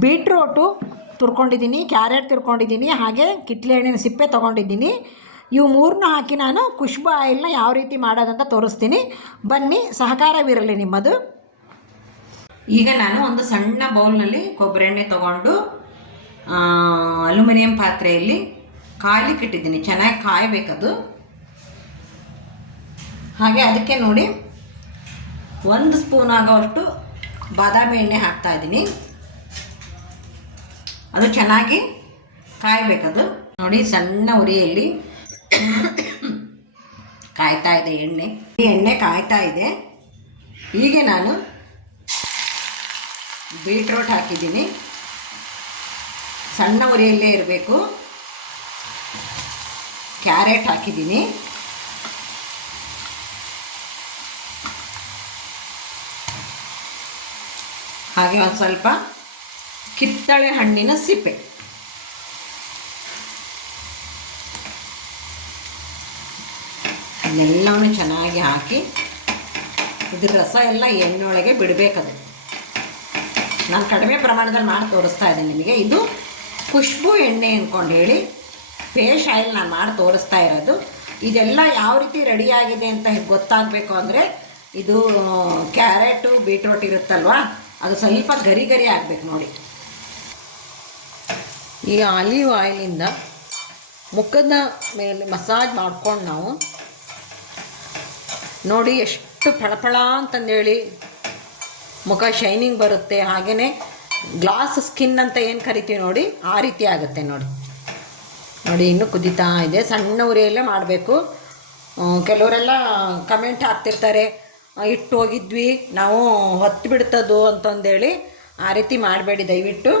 Beetroot ತುರ್ಕೊಂಡಿದ್ದೀನಿ, carrot ತುರ್ಕೊಂಡಿದ್ದೀನಿ, ಹಾಗೆ ಕಿತ್ತಳೆ ಹಣ್ಣಿನ ಸಿಪ್ಪೆ ತೊಗೊಂಡಿದ್ದೀನಿ. ಇವು ಮೂರನ್ನ ಹಾಕಿ ನಾನು ಖುಷ್ಬು ಆಯಿಲ್ನ ಯಾವ ರೀತಿ ಮಾಡೋದಂತ ತೋರಿಸ್ತೀನಿ. ಬನ್ನಿ, ಸಹಕಾರವಿರಲಿ ನಿಮ್ಮದು. ಈಗ ನಾನು ಒಂದು ಸಣ್ಣ ಬೌಲ್ನಲ್ಲಿ ಕೊಬ್ಬರಿ ಎಣ್ಣೆ ತೊಗೊಂಡು ಅಲ್ಯೂಮಿನಿಯಂ ಪಾತ್ರೆಯಲ್ಲಿ ಕಾಯ್ಲಿಕ್ಕೆ ಇಟ್ಟಿದ್ದೀನಿ. ಚೆನ್ನಾಗಿ ಕಾಯಬೇಕದು. ಹಾಗೆ ಅದಕ್ಕೆ ನೋಡಿ 1 ಸ್ಪೂನ್ ಆಗೋವಷ್ಟು ಬಾದಾಮಿ ಎಣ್ಣೆ ಹಾಕ್ತಾಯಿದ್ದೀನಿ. ಅದು ಚೆನ್ನಾಗಿ ಕಾಯಬೇಕದು. ನೋಡಿ, ಸಣ್ಣ ಉರಿಯಲ್ಲಿ ಕಾಯ್ತಾ ಇದೆ ಎಣ್ಣೆ. ಈ ಎಣ್ಣೆ ಕಾಯ್ತಾ ಇದೆ. ಹೀಗೆ ನಾನು ಬೀಟ್ರೋಟ್ ಹಾಕಿದ್ದೀನಿ. ಸಣ್ಣ ಉರಿಯಲ್ಲೇ ಇರಬೇಕು. ಕ್ಯಾರೆಟ್ ಹಾಕಿದ್ದೀನಿ. ಹಾಗೆ ಒಂದು ಸ್ವಲ್ಪ ಕಿತ್ತಳೆ ಹಣ್ಣಿನ ಸಿಪ್ಪೆ. ಇದೆಲ್ಲವನ್ನು ಚೆನ್ನಾಗಿ ಹಾಕಿ ಇದ್ರ ರಸ ಎಲ್ಲ ಎಣ್ಣೆಯೊಳಗೆ ಬಿಡಬೇಕದು. ನಾನು ಕಡಿಮೆ ಪ್ರಮಾಣದಲ್ಲಿ ಮಾಡಿ ತೋರಿಸ್ತಾ ಇದ್ದೀನಿ ನಿಮಗೆ. ಇದು ಖುಷ್ಬು ಎಣ್ಣೆ ಅಂದ್ಕೊಂಡು ಹೇಳಿ ಫೇಸ್ ಆಯಿಲ್ ನಾನು ಮಾಡಿ ತೋರಿಸ್ತಾ ಇರೋದು. ಇದೆಲ್ಲ ಯಾವ ರೀತಿ ರೆಡಿಯಾಗಿದೆ ಅಂತ ಗೊತ್ತಾಗಬೇಕು ಅಂದರೆ ಇದು ಕ್ಯಾರೆಟು ಬೀಟ್ರೋಟ್ ಇರುತ್ತಲ್ವ, ಅದು ಸ್ವಲ್ಪ ಗರಿ ಗರಿ ಆಗಬೇಕು ನೋಡಿ. ಈ ಆಲಿವ್ ಆಯಿಲಿಂದ ಮುಖದ ಮೇಲೆ ಮಸಾಜ್ ಮಾಡ್ಕೊಂಡು ನಾವು ನೋಡಿ ಎಷ್ಟು ಫಳಫಳ ಅಂತಂದೇಳಿ ಮುಖ ಶೈನಿಂಗ್ ಬರುತ್ತೆ. ಹಾಗೆಯೇ ಗ್ಲಾಸ್ ಸ್ಕಿನ್ ಅಂತ ಏನು ಕರಿತೀವಿ ನೋಡಿ, ಆ ರೀತಿ ಆಗುತ್ತೆ ನೋಡಿ. ನೋಡಿ, ಇನ್ನೂ ಕುದೀತಾ ಇದೆ. ಸಣ್ಣ ಉರಿಯಲ್ಲೇ ಮಾಡಬೇಕು. ಕೆಲವರೆಲ್ಲ ಕಮೆಂಟ್ ಹಾಕ್ತಿರ್ತಾರೆ, ಇಟ್ಟು ಹೋಗಿದ್ವಿ ನಾವು ಹೊತ್ತು ಬಿಡ್ತದೋ ಅಂತಂದೇಳಿ. ಆ ರೀತಿ ಮಾಡಬೇಡಿ ದಯವಿಟ್ಟು.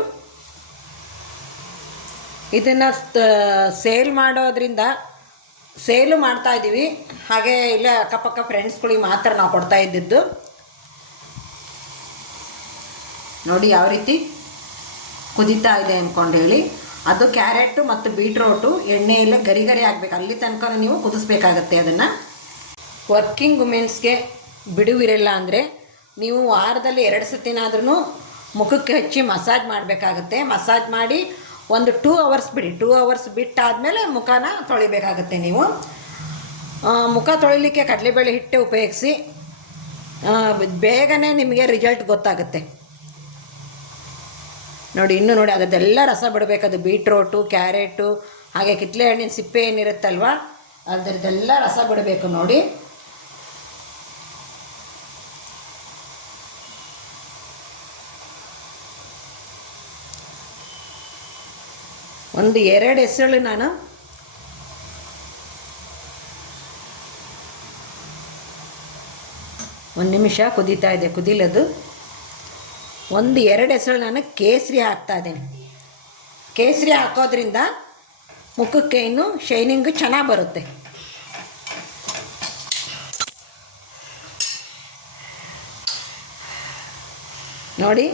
ಇದನ್ನು ಸೇಲ್ ಮಾಡೋದ್ರಿಂದ ಸೇಲು ಮಾಡ್ತಾಯಿದ್ದೀವಿ. ಹಾಗೆ ಇಲ್ಲೇ ಅಕ್ಕಪಕ್ಕ ಫ್ರೆಂಡ್ಸ್ಗಳಿಗೆ ಮಾತ್ರ ನಾವು ಕೊಡ್ತಾ ಇದ್ದಿದ್ದು. ನೋಡಿ ಯಾವ ರೀತಿ ಕುದೀತಾ ಇದೆ ಅಂದ್ಕೊಂಡು ಹೇಳಿ. ಅದು ಕ್ಯಾರೆಟು ಮತ್ತು ಬೀಟ್ರೋಟು ಎಣ್ಣೆಯಲ್ಲೇ ಗರಿ ಗರಿ ಆಗಬೇಕು. ಅಲ್ಲಿ ತನಕ ನೀವು ಕುದಿಸ್ಬೇಕಾಗತ್ತೆ ಅದನ್ನು. ವರ್ಕಿಂಗ್ ವುಮೆನ್ಸ್ಗೆ ಬಿಡುವಿರಲ್ಲ ಅಂದರೆ ನೀವು ವಾರದಲ್ಲಿ 2 ಸತಿನಾದ್ರೂ ಮುಖಕ್ಕೆ ಹಚ್ಚಿ ಮಸಾಜ್ ಮಾಡಬೇಕಾಗತ್ತೆ. ಮಸಾಜ್ ಮಾಡಿ ಒಂದು 2 ಅವರ್ಸ್ ಬಿಡಿ. 2 ಅವರ್ಸ್ ಬಿಟ್ಟಾದಮೇಲೆ ಮುಖನ ತೊಳಿಬೇಕಾಗತ್ತೆ. ನೀವು ಮುಖ ತೊಳಿಲಿಕ್ಕೆ ಕಡಲೆಬೇಳೆ ಹಿಟ್ಟೆ ಉಪಯೋಗಿಸಿ. ಬೇಗನೆ ನಿಮಗೆ ರಿಸಲ್ಟ್ ಗೊತ್ತಾಗುತ್ತೆ. ನೋಡಿ, ಇನ್ನೂ ನೋಡಿ, ಅದರದ್ದೆಲ್ಲ ರಸ ಬಿಡಬೇಕದು. ಬೀಟ್ರೋಟು, ಕ್ಯಾರೆಟು, ಹಾಗೆ ಕಿತ್ತಳೆ ಹಣ್ಣಿನ ಸಿಪ್ಪೆ ಏನಿರುತ್ತಲ್ವ, ಅದರದ್ದೆಲ್ಲ ರಸ ಬಿಡಬೇಕು ನೋಡಿ. ಒಂದು 2 ಹೆಸರು ನಾನು ಒಂದು ನಿಮಿಷ ಕುದೀತಾ ಇದೆ, ಕುದಿಲದು. 1-2 ಹೆಸರು ನಾನು ಕೇಸರಿ ಹಾಕ್ತಾ ಇದ್ದೀನಿ. ಕೇಸರಿ ಹಾಕೋದ್ರಿಂದ ಮುಖಕ್ಕೆ ಇನ್ನೂ ಶೈನಿಂಗು ಚೆನ್ನಾಗಿ ಬರುತ್ತೆ. ನೋಡಿ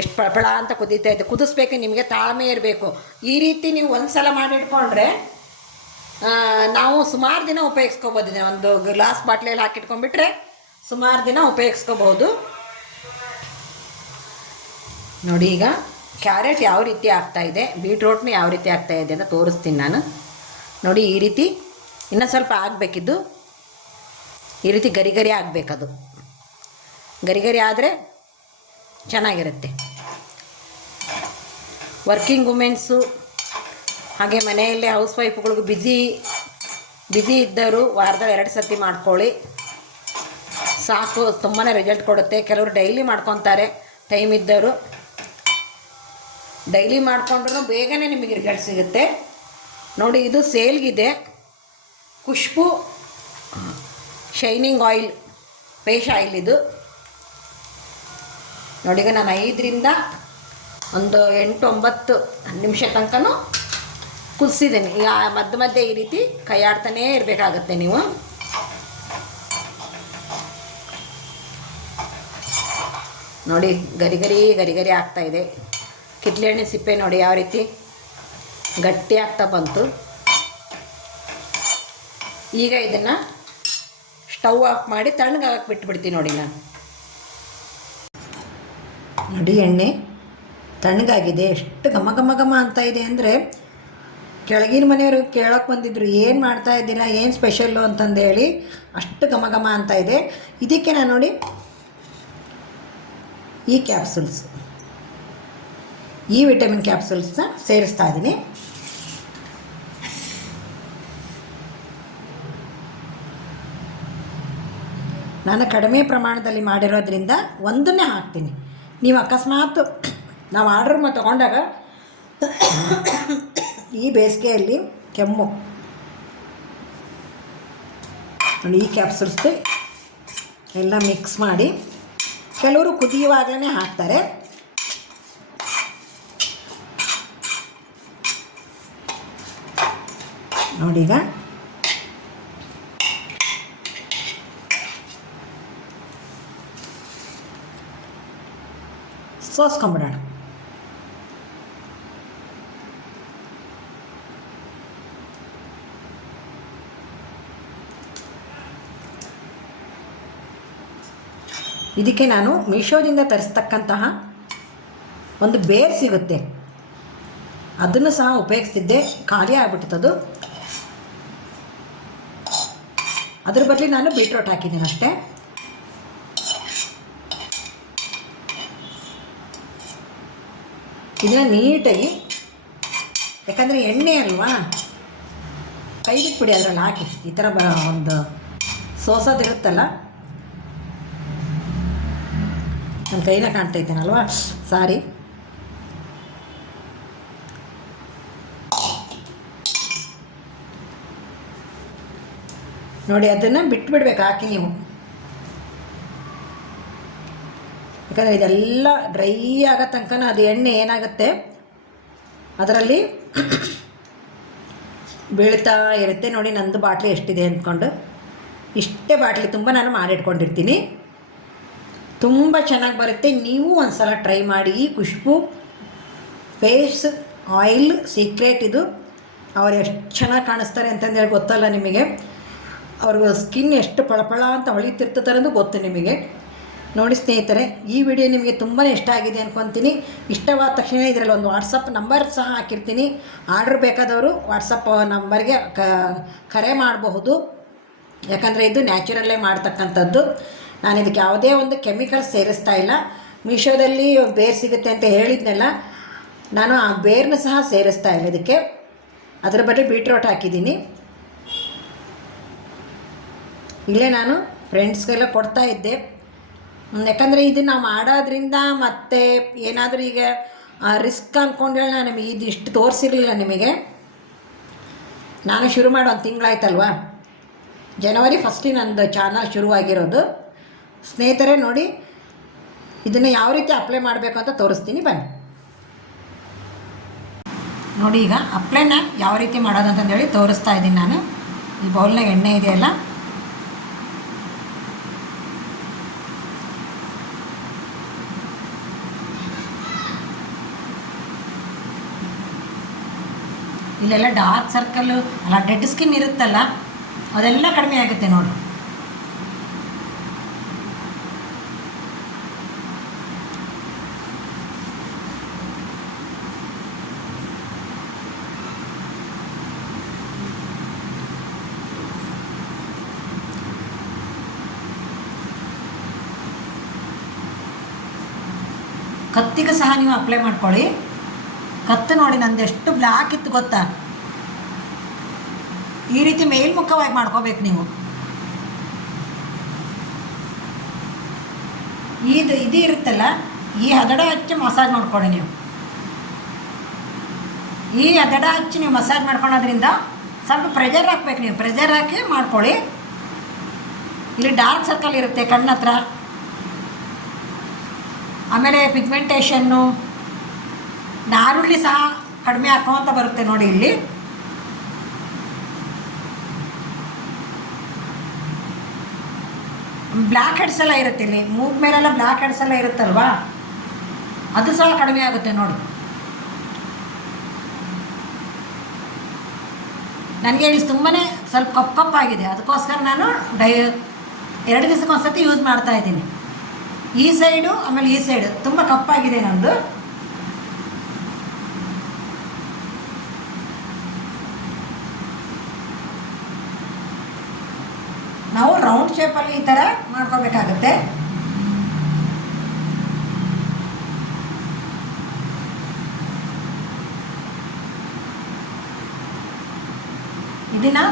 ಎಷ್ಟು ಪಳಪಳ ಅಂತ ಕುದೀತಾ ಇದೆ. ಕುದಿಸ್ಬೇಕು, ನಿಮಗೆ ತಾಳ್ಮೆ ಇರಬೇಕು. ಈ ರೀತಿ ನೀವು ಒಂದು ಸಲ ಮಾಡಿಟ್ಕೊಂಡ್ರೆ ನಾವು ಸುಮಾರು ದಿನ ಉಪಯೋಗಿಸ್ಕೋಬೋದು. ಒಂದು ಗ್ಲಾಸ್ ಬಾಟ್ಲಿಯಲ್ಲಿ ಹಾಕಿಟ್ಕೊಂಡ್ಬಿಟ್ರೆ ಸುಮಾರು ದಿನ ಉಪಯೋಗಿಸ್ಕೋಬಹುದು. ನೋಡಿ, ಈಗ ಕ್ಯಾರೆಟ್ ಯಾವ ರೀತಿ ಆಗ್ತಾಯಿದೆ, ಬೀಟ್ರೋಟ್ನು ಯಾವ ರೀತಿ ಆಗ್ತಾಯಿದೆ ಅಂತ ತೋರಿಸ್ತೀನಿ ನಾನು. ನೋಡಿ, ಈ ರೀತಿ ಇನ್ನೂ ಸ್ವಲ್ಪ ಆಗಬೇಕಿದ್ದು. ಈ ರೀತಿ ಗರಿ ಗರಿ ಆಗಬೇಕದು. ಗರಿ ಗರಿ ಆದರೆ ಚೆನ್ನಾಗಿರುತ್ತೆ. ವರ್ಕಿಂಗ್ ವುಮೆನ್ಸು ಹಾಗೆ ಮನೆಯಲ್ಲೇ ಹೌಸ್ ವೈಫ್ಗಳಿಗೂ ಬ್ಯುಸಿ ಇದ್ದವರು ವಾರದಲ್ಲಿ 2 ಸತಿ ಮಾಡ್ಕೊಳ್ಳಿ ಸಾಕು. ತುಂಬಾ ರಿಸಲ್ಟ್ ಕೊಡುತ್ತೆ. ಕೆಲವರು ಡೈಲಿ ಮಾಡ್ಕೊತಾರೆ. ಟೈಮ್ ಇದ್ದವರು ಡೈಲಿ ಮಾಡಿಕೊಂಡ್ರೂ ಬೇಗನೆ ನಿಮಗೆ ರಿಸಲ್ಟ್ ಸಿಗುತ್ತೆ ನೋಡಿ. ಇದು ಸೇಲ್ಗಿದೆ. Khushbu shining oil, face oil ಇದು ನೋಡಿ. ಈಗ ನಾನು 5ರಿಂದ ಒಂದು 8-9 ನಿಮಿಷ ತನಕನೂ ಕುದಿಸಿದ್ದೀನಿ. ಈಗ ಮಧ್ಯೆ ಈ ರೀತಿ ಕೈ ಆಡ್ತಾನೇ ಇರಬೇಕಾಗತ್ತೆ ನೀವು. ನೋಡಿ, ಗರಿ ಗರಿ ಆಗ್ತಾಯಿದೆ. ಕಿತ್ತಳೆ ಹಣ್ಣಿನ ಸಿಪ್ಪೆ ನೋಡಿ ಯಾವ ರೀತಿ ಗಟ್ಟಿ ಆಗ್ತಾ ಬಂತು. ಈಗ ಇದನ್ನು ಸ್ಟವ್ ಆಫ್ ಮಾಡಿ ತಣ್ಣಗಾಗಕ್ಕೆ ಬಿಟ್ಬಿಡ್ತೀನಿ ನೋಡಿ. ನಾನು ನೋಡಿ, ಎಣ್ಣೆ ತಣ್ಣಗಾಗಿದೆ. ಎಷ್ಟು ಘಮ ಘಮ ಘಮ ಅಂತ ಇದೆ ಅಂದರೆ ಕೆಳಗಿನ ಮನೆಯವರು ಕೇಳೋಕ್ಕೆ ಬಂದಿದ್ದರು, ಏನು ಮಾಡ್ತಾ ಇದ್ದೀರಾ, ಏನು ಸ್ಪೆಷಲ್ಲು ಅಂತಂದೇಳಿ. ಅಷ್ಟು ಘಮ ಘಮ ಅಂತ ಇದೆ. ಇದಕ್ಕೆ ನಾನು ನೋಡಿ ಈ ಕ್ಯಾಪ್ಸೂಲ್ಸ್, ಈ ವಿಟಮಿನ್ ಕ್ಯಾಪ್ಸೂಲ್ಸ್ನ ಸೇರಿಸ್ತಾ ಇದ್ದೀನಿ. ನಾನು ಕಡಿಮೆ ಪ್ರಮಾಣದಲ್ಲಿ ಮಾಡಿರೋದ್ರಿಂದ ಒಂದನ್ನೇ ಹಾಕ್ತೀನಿ. ನೀವು ಅಕಸ್ಮಾತ್ ನಾವು ಆರ್ಡ್ರ್ ತೊಗೊಂಡಾಗ ಈ ಬೇಸಿಗೆಯಲ್ಲಿ ಕೆಮ್ಮು ನೋಡಿ, ಈ ಕ್ಯಾಪ್ಸೂಲ್ಸ್ದು ಎಲ್ಲ ಮಿಕ್ಸ್ ಮಾಡಿ, ಕೆಲವರು ಕುದಿಯುವಾಗಲೇ ಹಾಕ್ತಾರೆ. ನೋಡಿ ಈಗ ಸೋಸ್ಕೊಂಬಿಡೋಣ. ಇದಕ್ಕೆ ನಾನು ಮೀಶೋದಿಂದ ತರಿಸ್ತಕ್ಕಂತಹ ಒಂದು ಬೇರ್ ಸಿಗುತ್ತೆ, ಅದನ್ನು ಸಹ ಉಪಯೋಗಿಸ್ತಿದ್ದೆ. ಖಾಲಿ ಆಗ್ಬಿಟ್ಟಿತ್ತದು. ಅದ್ರ ಬದಲು ನಾನು ಬೀಟ್ರೋಟ್ ಹಾಕಿದ್ದೀನಿ ಅಷ್ಟೇ. ಇದನ್ನ ನೀಟಾಗಿ, ಯಾಕಂದರೆ ಎಣ್ಣೆ ಅಲ್ವಾ, ಕೈ ಬಿಟ್ಬಿಡಿ ಅದರಲ್ಲಿ ಹಾಕಿ. ಈ ಥರ ಒಂದು ಸೋಸೋದಿರುತ್ತಲ್ಲ, ನನ್ನ ಕೈನ ಕಾಣ್ತೈತೇನಲ್ವಾ, ಸಾರಿ. ನೋಡಿ ಅದನ್ನು ಬಿಟ್ಬಿಡ್ಬೇಕು ಹಾಕಿ ನೀವು, ಯಾಕಂದರೆ ಇದೆಲ್ಲ ಡ್ರೈ ಆಗೋ ತನಕ ಅದು ಎಣ್ಣೆ ಏನಾಗುತ್ತೆ ಅದರಲ್ಲಿ ಬೀಳ್ತಾ ಇರುತ್ತೆ. ನೋಡಿ ನಂದು ಬಾಟ್ಲಿ ಎಷ್ಟಿದೆ ಅಂದ್ಕೊಂಡು, ಇಷ್ಟೇ ಬಾಟ್ಲಿ ತುಂಬ ನಾನು ಮಾಡಿಟ್ಕೊಂಡಿರ್ತೀನಿ. ತುಂಬ ಚೆನ್ನಾಗಿ ಬರುತ್ತೆ. ನೀವು ಒಂದು ಸಲ ಟ್ರೈ ಮಾಡಿ. ಈ ಖುಷ್ಬು ಫೇಸ್ ಆಯಿಲ್ ಸೀಕ್ರೆಟ್ ಇದು. ಅವ್ರು ಎಷ್ಟು ಚೆನ್ನಾಗಿ ಕಾಣಿಸ್ತಾರೆ ಅಂತಂದೇಳಿ ಗೊತ್ತಲ್ಲ ನಿಮಗೆ. ಅವ್ರಿಗೆ ಸ್ಕಿನ್ ಎಷ್ಟು ಪಳಪಳ ಅಂತ ಹೊಳಿತಿರ್ತದೆ ಅನ್ನೋದು ಗೊತ್ತು ನಿಮಗೆ. ನೋಡಿ ಸ್ನೇಹಿತರೆ, ಈ ವಿಡಿಯೋ ನಿಮಗೆ ತುಂಬಾ ಇಷ್ಟ ಆಗಿದೆ ಅನ್ಕೊತೀನಿ. ಇಷ್ಟವಾದ ತಕ್ಷಣ ಇದರಲ್ಲಿ ಒಂದು ವಾಟ್ಸಪ್ ನಂಬರ್ ಸಹ ಹಾಕಿರ್ತೀನಿ. ಆರ್ಡ್ರ್ ಬೇಕಾದವರು ವಾಟ್ಸಪ್ ನಂಬರ್ಗೆ ಕರೆ ಮಾಡಬಹುದು. ಯಾಕಂದರೆ ಇದು ನ್ಯಾಚುರಲ್ಲೇ ಮಾಡ್ತಕ್ಕಂಥದ್ದು. ನಾನು ಇದಕ್ಕೆ ಯಾವುದೇ ಒಂದು ಕೆಮಿಕಲ್ಸ್ ಸೇರಿಸ್ತಾ ಇಲ್ಲ. ಮೀಶೋದಲ್ಲಿ ಬೇರ್ ಸಿಗುತ್ತೆ ಅಂತ ಹೇಳಿದ್ನಲ್ಲ, ನಾನು ಆ ಬೇರ್ನ ಸಹ ಸೇರಿಸ್ತಾ ಇಲ್ಲ ಇದಕ್ಕೆ. ಅದರ ಬದಲು ಬೀಟ್ರೋಟ್ ಹಾಕಿದ್ದೀನಿ. ಇಲ್ಲೇ ನಾನು ಫ್ರೆಂಡ್ಸ್ಗೆಲ್ಲ ಕೊಡ್ತಾ ಇದ್ದೆ. ಯಾಕಂದರೆ ಇದು ನಾವು ಮಾಡೋದ್ರಿಂದ ಮತ್ತೆ ಏನಾದರೂ ಈಗ ರಿಸ್ಕ್ ಅಂದ್ಕೊಂಡೇಳಿ ನಾನು ನಿಮಗೆ ಇದಿಷ್ಟು ತೋರಿಸಿರಲಿಲ್ಲ ನಿಮಗೆ. ನಾನು ಶುರು ಮಾಡಿ ಒಂದು ತಿಂಗಳಾಯ್ತಲ್ವ, ಜನವರಿ 1 ನಂದು ಚಾನಲ್ ಶುರುವಾಗಿರೋದು. ಸ್ನೇಹಿತರೆ ನೋಡಿ, ಇದನ್ನು ಯಾವ ರೀತಿ ಅಪ್ಲೈ ಮಾಡಬೇಕು ಅಂತ ತೋರಿಸ್ತೀನಿ ಬನ್ನಿ. ನೋಡಿ ಈಗ ಅಪ್ಲೈನ ಯಾವ ರೀತಿ ಮಾಡೋದು ಅಂತಂದೇಳಿ ತೋರಿಸ್ತಾ ಇದ್ದೀನಿ ನಾನು. ಈ ಬೌಲ್ನಾಗ ಎಣ್ಣೆ ಇದೆಯಲ್ಲ, ಇಲ್ಲೆಲ್ಲ ಡಾರ್ಕ್ ಸರ್ಕಲ್ಲು ಅಲ್ಲ ಡೆಡ್ ಸ್ಕಿನ್ ಇರುತ್ತಲ್ಲ, ಅದೆಲ್ಲ ಕಡಿಮೆ ಆಗುತ್ತೆ ನೋಡಿ. ಕತ್ತಿಗೆ ಸಹ ನೀವು ಅಪ್ಲೈ ಮಾಡ್ಕೊಳ್ಳಿ. ಕತ್ತು ನೋಡಿ ನಂದು ಎಷ್ಟು ಬ್ಲ್ಯಾಕ್ ಇತ್ತು ಗೊತ್ತಾ. ಈ ರೀತಿ ಮೇಲ್ಮುಖವಾಗಿ ಮಾಡ್ಕೋಬೇಕು ನೀವು. ಇದು ಇರುತ್ತಲ್ಲ, ಈ ಹದಡ ಹಚ್ಚಿ ಮಸಾಜ್ ಮಾಡ್ಕೊಳ್ಳಿ ನೀವು. ಈ ಹದಡ ಹಚ್ಚಿ ನೀವು ಮಸಾಜ್ ಮಾಡ್ಕೊಳ್ಳೋದ್ರಿಂದ ಸ್ವಲ್ಪ ಪ್ರೆಷರ್ ಹಾಕ್ಬೇಕು ನೀವು. ಪ್ರೆಷರ್ ಹಾಕಿ ಮಾಡ್ಕೊಳ್ಳಿ. ಇಲ್ಲಿ ಡಾರ್ಕ್ ಸರ್ಕಲ್ ಇರುತ್ತೆ ಕಣ್ಣ ಹತ್ರ, ಆಮೇಲೆ ಪಿಗ್ಮೆಂಟೇಷನ್ನು, ನಾರುಳ್ಳಿ ಸಹ ಕಡಿಮೆ ಹಾಕೋಂತ ಬರುತ್ತೆ ನೋಡಿ. ಇಲ್ಲಿ ಬ್ಲ್ಯಾಕ್ ಹೆಡ್ಸ್ ಎಲ್ಲ ಇರುತ್ತೆ, ಇಲ್ಲಿ ಮೂಗ್ ಮೇಲೆಲ್ಲ ಬ್ಲ್ಯಾಕ್ ಹೆಡ್ಸ್ ಎಲ್ಲ ಇರುತ್ತಲ್ವಾ, ಅದು ಸಹ ಕಡಿಮೆ ಆಗುತ್ತೆ ನೋಡಿ. ನನಗೆ ಇಲ್ಲಿ ತುಂಬಾ ಸ್ವಲ್ಪ ಕಪ್ಪಾಗಿದೆ, ಅದಕ್ಕೋಸ್ಕರ ನಾನು 2 ದಿವಸಕ್ಕೊಂದ್ಸತಿ ಯೂಸ್ ಮಾಡ್ತಾಯಿದ್ದೀನಿ. ಈ ಸೈಡು ಆಮೇಲೆ ಈ ಸೈಡು ತುಂಬ ಕಪ್ಪಾಗಿದೆ ನಮ್ಮದು. ಶೇಪಲ್ಲಿ ಈ ಥರ ಮಾಡ್ಕೋಬೇಕಾಗತ್ತೆ. ಇದನ್ನು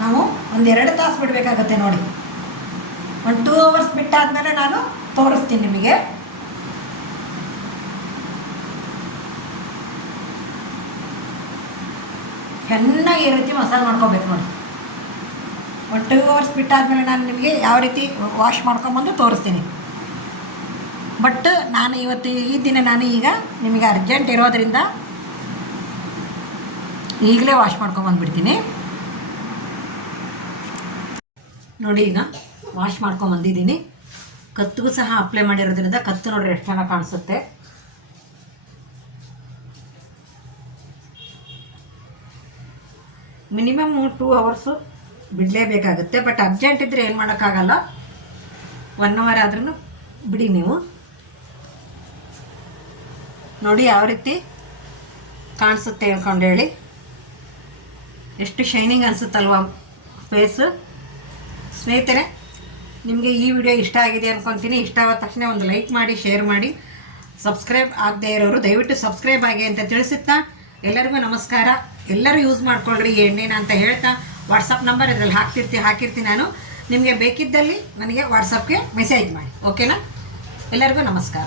ನಾವು 1-2 ತಾಸು ಬಿಡಬೇಕಾಗತ್ತೆ ನೋಡಿ. 1-2 ಅವರ್ಸ್ ಬಿಟ್ಟಾದಮೇಲೆ ನಾನು ತೋರಿಸ್ತೀನಿ ನಿಮಗೆ. ಚೆನ್ನಾಗಿ ಈ ರೀತಿ ಮಸಾಲೆ ಮಾಡ್ಕೋಬೇಕು ನೋಡಿ. 1-2 ಅವರ್ಸ್ ಬಿಟ್ಟಾದಮೇಲೆ ನಾನು ನಿಮಗೆ ಯಾವ ರೀತಿ ವಾಶ್ ಮಾಡ್ಕೊಂಬಂದು ತೋರಿಸ್ತೀನಿ. ಬಟ್ ನಾನು ಈ ದಿನ ನಾನು ಈಗ ನಿಮಗೆ ಅರ್ಜೆಂಟ್ ಇರೋದರಿಂದ ಈಗಲೇ ವಾಶ್ ಮಾಡ್ಕೊಂಬಂದುಬಿಡ್ತೀನಿ ನೋಡಿ. ಈಗ ವಾಶ್ ಮಾಡ್ಕೊಂಬಂದಿದ್ದೀನಿ. ಕತ್ತಿಗೂ ಸಹ ಅಪ್ಲೈ ಮಾಡಿರೋದ್ರಿಂದ ಕತ್ತು ನೋಡ್ರಿ ಎಷ್ಟು ಚೆನ್ನಾಗಿ ಕಾಣಿಸುತ್ತೆ. ಮಿನಿಮಮ್ 2 ಅವರ್ಸು ಬಿಡಲೇಬೇಕಾಗುತ್ತೆ. ಬಟ್ ಅರ್ಜೆಂಟ್ ಇದ್ದರೆ ಏನು ಮಾಡೋಕ್ಕಾಗಲ್ಲ, 1 ಅವರ್ ಆದ್ರೂ ಬಿಡಿ ನೀವು. ನೋಡಿ ಯಾವ ರೀತಿ ಕಾಣಿಸುತ್ತೆ ಹೇಳ್ಕೊಂಡು ಹೇಳಿ. ಎಷ್ಟು ಶೈನಿಂಗ್ ಅನಿಸುತ್ತಲ್ವ ಫೇಸು. ಸ್ನೇಹಿತರೆ, ನಿಮಗೆ ಈ ವಿಡಿಯೋ ಇಷ್ಟ ಆಗಿದೆ ಅಂದ್ಕೊತೀನಿ. ಇಷ್ಟ ಆದ ತಕ್ಷಣ ಒಂದು ಲೈಕ್ ಮಾಡಿ, ಶೇರ್ ಮಾಡಿ. ಸಬ್ಸ್ಕ್ರೈಬ್ ಆಗದೇ ಇರೋರು ದಯವಿಟ್ಟು ಸಬ್ಸ್ಕ್ರೈಬ್ ಆಗಿ ಅಂತ ತಿಳಿಸುತ್ತಾ ಎಲ್ಲರಿಗೂ ನಮಸ್ಕಾರ. ಎಲ್ಲರೂ ಯೂಸ್ ಮಾಡ್ಕೊಳ್ರಿ ಈ ಎಣ್ಣೆನ ಅಂತ ಹೇಳ್ತಾ, ವಾಟ್ಸಪ್ ನಂಬರ್ ಇದರಲ್ಲಿ ಹಾಕಿರ್ತೀನಿ ನಾನು. ನಿಮಗೆ ಬೇಕಿದ್ದಲ್ಲಿ ನನಗೆ ವಾಟ್ಸಪ್ಗೆ ಮೆಸೇಜ್ ಮಾಡಿ, ಓಕೆನಾ? ಎಲ್ಲರಿಗೂ ನಮಸ್ಕಾರ.